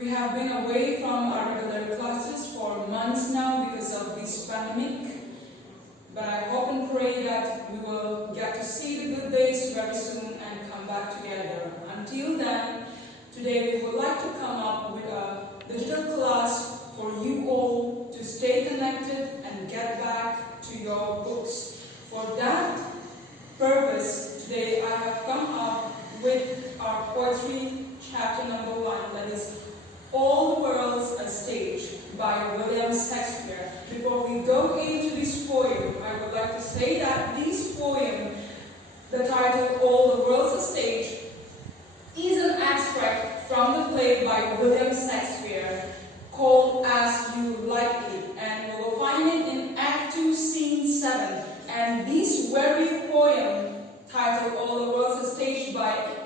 We have been away from our regular classes for months now because of this pandemic. But I hope and pray that we will get to see the good days very soon and come back together. Until then, today we would like to come up with a digital class for you all to stay connected and get back to your books. For that purpose, today I have come up with our poetry chapter number 1, that is All the World's a Stage by William Shakespeare. Before we go into this poem, I would like to say that this poem, the title All the World's a Stage, is an extract from the play by William Shakespeare called As You Like It, and we will find it in Act 2, Scene 7. And this very poem, titled All the World's a Stage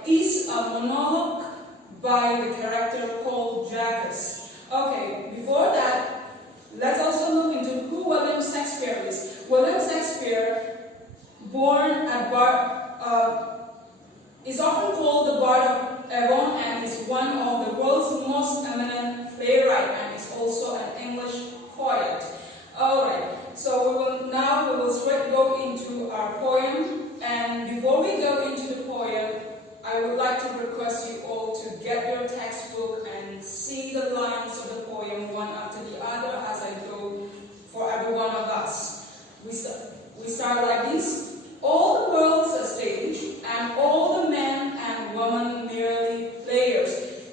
is a monologue by the character called Jackass. Okay, before that, let's also look into who William Shakespeare is. William Shakespeare, born at is often called the Bard of Avon and is one of the world's most eminent playwright and is also an English poet. Alright, so we will straight go into our poem, and before we go into the poem, I would like to request you all to get your textbook and see the lines of the poem one after the other as I go for every one of us. We start like this. All the world's a stage, and all the men and women merely players.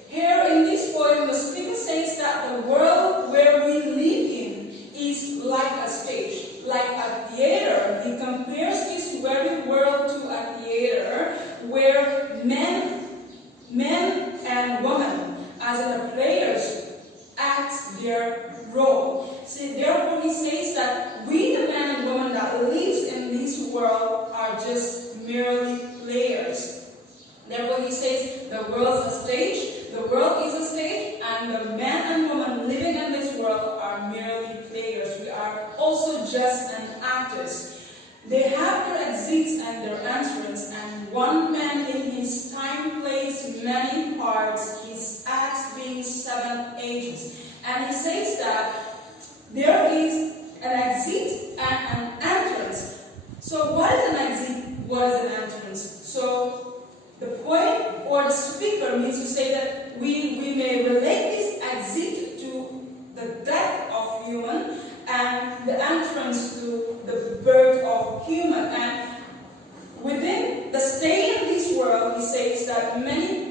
Here in this poem, the speaker says that the world where we live in is like a stage, like a theater. He compares this very world to a theater where men and women, as in the players, act their role. See, therefore he says that we, the men and women that lives in this world, are just merely players. Therefore he says the world's a stage, the world is a stage, and the men and women living in this world are merely players. We are also just an actors. They have their exits and their entrance, and one man in his time plays many parts, his acts being 7 ages. And he says that there is an exit and an entrance. So what is an exit? What is an entrance? So the poet or the speaker means to say that we may relate this exit to the death of human and the entrance to the birth of human. And within the stay in this world, he says that many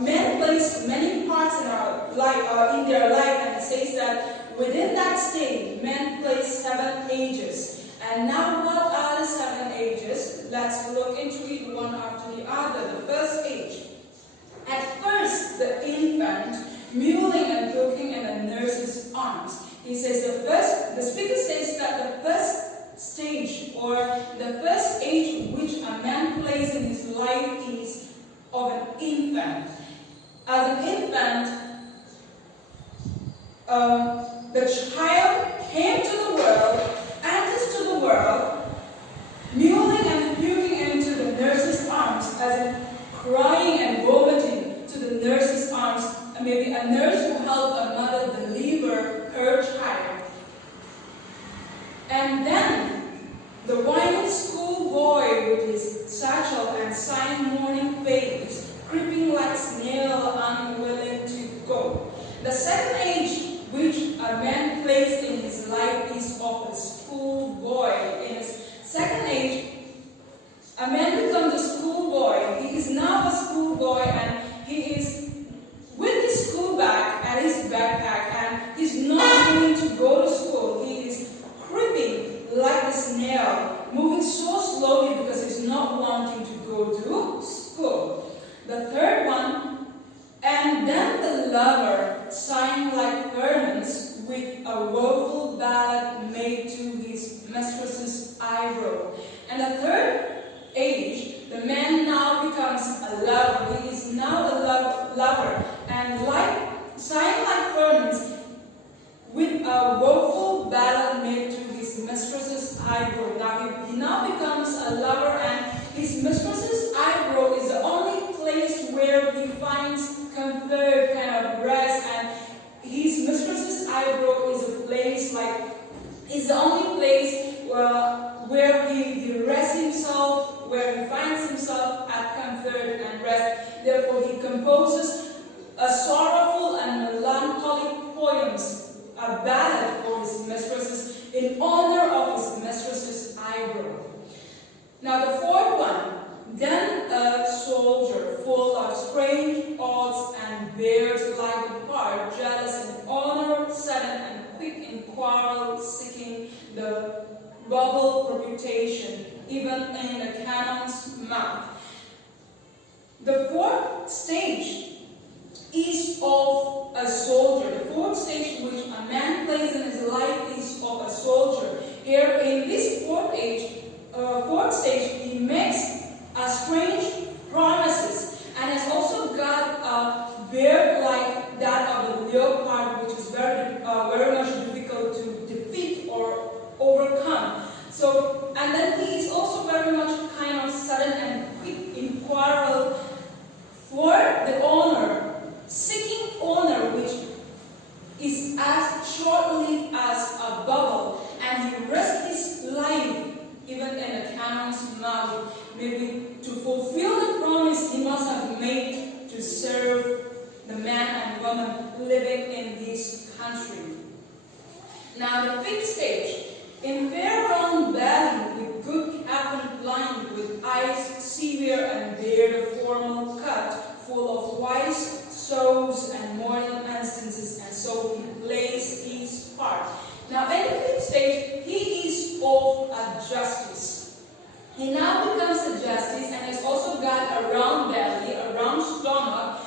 men place many parts in our life, in their life, and he says that within that stay, men place 7 ages. And now, what are the 7 ages? Let's look into it one after the other. The first age. At first, the infant, mewling and cooking in a nurse's arms. He says the speaker says that the first stage or the first age which a man plays in his life is of an infant. As an infant, the child came to the world, enters to the world, mewling and puking into the nurse's arms, as in crying and vomiting to the nurse's arms. Maybe a nurse who helped a mother deliver her child. And then the whining schoolboy with his satchel and sighing morning face, creeping like snail, unwilling to go. The second age which a man plays in his life is of a schoolboy. In his second age, a man becomes a schoolboy. He is now a schoolboy, and he is with his school bag and his backpack, and he's not willing to go to school. He is creeping like a snail, moving so slowly because he's not wanting to go to school. The third one, and then the lover, sighing like furnace, with a woeful ballad made to his mistress's eyebrow. And the third age, the man now becomes a lover. He is now a lover, and sighing like furnace, with a woeful ballad made to his mistress's eyebrow. Now he now becomes a lover, and his mistress's eyebrow is the only place where he finds comfort, composes a sorrowful and melancholic poems, a ballad for his mistresses in honor of his mistress's eyebrow. Now the fourth one. Then a soldier, full of strange odds and bears like the part, jealous in honor, sudden and quick in quarrel, seeking the bubble reputation, even in the cannon's mouth. The fourth stage is of a soldier. The fourth stage which a man plays in his life is of a soldier. Here in this fourth stage, he makes strange promises, and has also got a beard like that of the leopard, which is very much difficult to defeat or overcome. So, and then he is also very much kind of sudden and quick in quarrel for the honor, seeking honor, which is as short-lived as a bubble, and he risks his life even in a cannon's mouth, maybe to fulfill the promise he must have made to serve the man and woman living in this country. Now the fifth stage, in fair round valley with good cabin blind, with eyes severe and beard a formal cut, full of wise sows and moral instances, and so he plays his part. Now in the fifth stage, he is of a justice. He now becomes a justice, and has also got a round belly, a round stomach,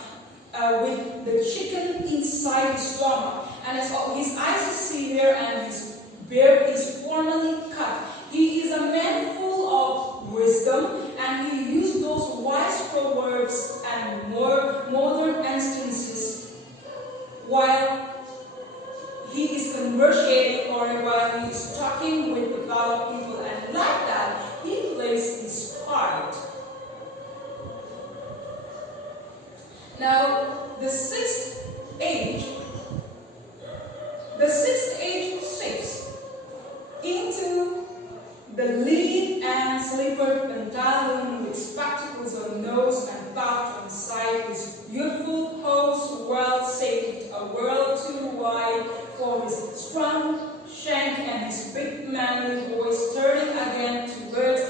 with the chicken inside his stomach, and his eyes are severe and his beard is formally cut. He is a man full of wisdom, and he used those wise proverbs and more modern instances while he is conversating or while he is talking with the fellow people, and like that, he plays his part. Now, the sixth age shifts into the lean and slippered pantaloon with spectacles on nose and pouch on side, his youthful hose well saved, a world too wide for his strong shank, and his big manly voice turning again towards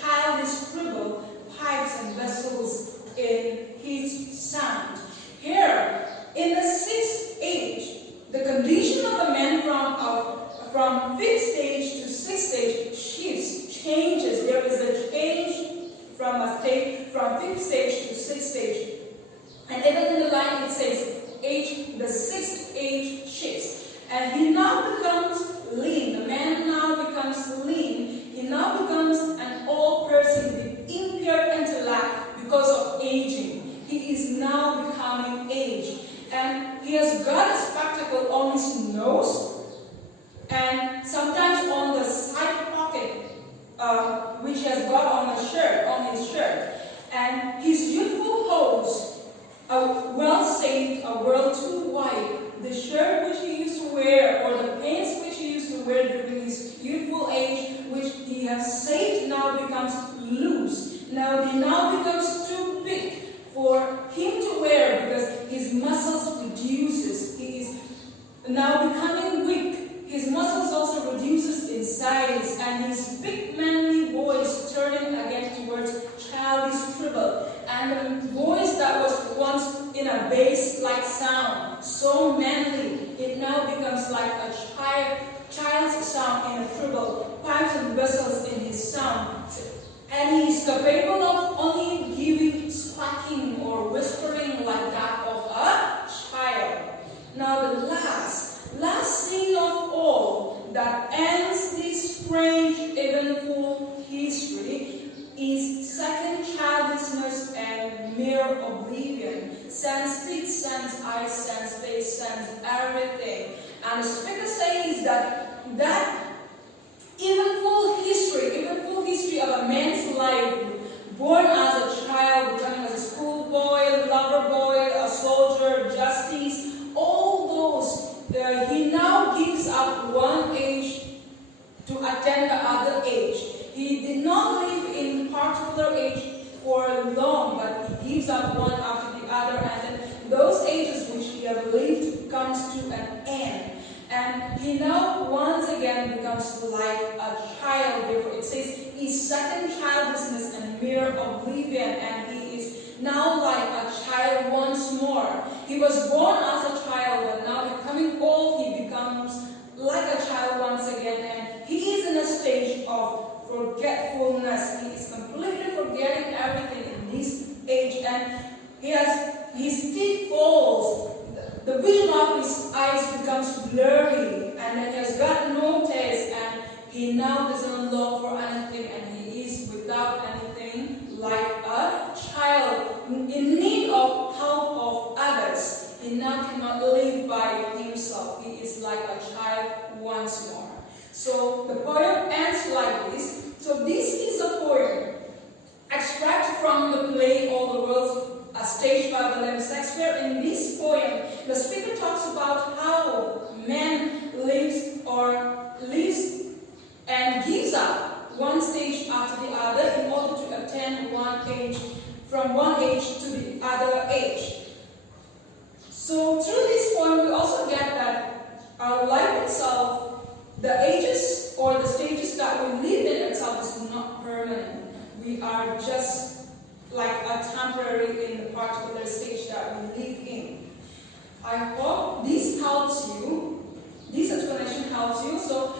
childish scribble, pipes and vessels in his sound. Here, in the sixth age, the condition of the man from fifth stage to sixth stage changes. There is a change from fifth stage to sixth stage. And even in the line it says the sixth age shifts. And he now becomes lean. The man now becomes lean. He now becomes an old person with impaired intellect because of aging. He is now becoming aged. And he has got a spectacle on his nose, and sometimes on the side pocket, which he has got on his shirt. And his youthful hose, well saved, a world too wide. The shirt which he used to wear, or the pants which he used to wear during his youthful age, which he has saved, now becomes loose. Now becomes too big for him to wear because his muscles reduces. He is now becoming weak. His muscles also reduces in size, and his big manly voice turning again towards childish treble. And the voice that was once in a bass-like sound, so manly, it now becomes like a child's sound in a treble, pipes and whistles in his sound. And he is capable of only giving squawking or whispering like that of a child. Now the last scene of all that ends this strange, eventful history is second childishness and mere oblivion. Sense, feet sense, eyes sense, face sense, everything. And the speaker says that eventful history of a man's life, born as a child, becoming as a schoolboy, lover boy, a soldier, justice, all those, he now gives up one age to attend the other age. He did not live in particular age for long, but he gives up one after the other, and he have lived comes to an end. And he now once again becomes like a child. Therefore, it says his second childlessness and mere oblivion, and he is now like a child once more. He was born as a child, but now becoming old, he becomes like a child once again, and he is in a stage of forgetfulness. He is completely forgetting everything in this age, and his teeth falls. The vision of his eyes becomes blurry, and then he has got no taste, and he now doesn't long for anything, and he is without anything, like a child in need of help of others. He now cannot live by himself. He is like a child once more. So the poem ends like this. So this is a poem extracted from the play All the World's staged by William Shakespeare. In this poem, the speaker talks about how man lives and gives up one stage after the other in order to attain from one age to the other age. So through this poem, we also get that our life itself, the ages or the stages that we live in itself is not permanent. We are just like a temporary in the particular stage that we live in. I hope this helps you. This explanation helps you. So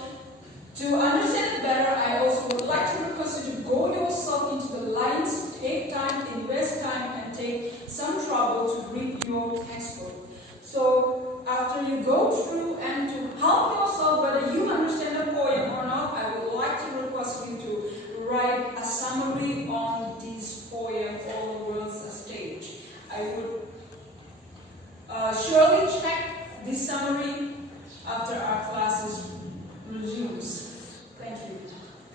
to understand it better, I also would like to request you to go yourself into the lines, take time, invest time, and take some trouble to read your textbook. So after you go through and to help yourself, whether you understand the poem or not, I would like to request you to write a summary on this poem, All the World's Stage. I would surely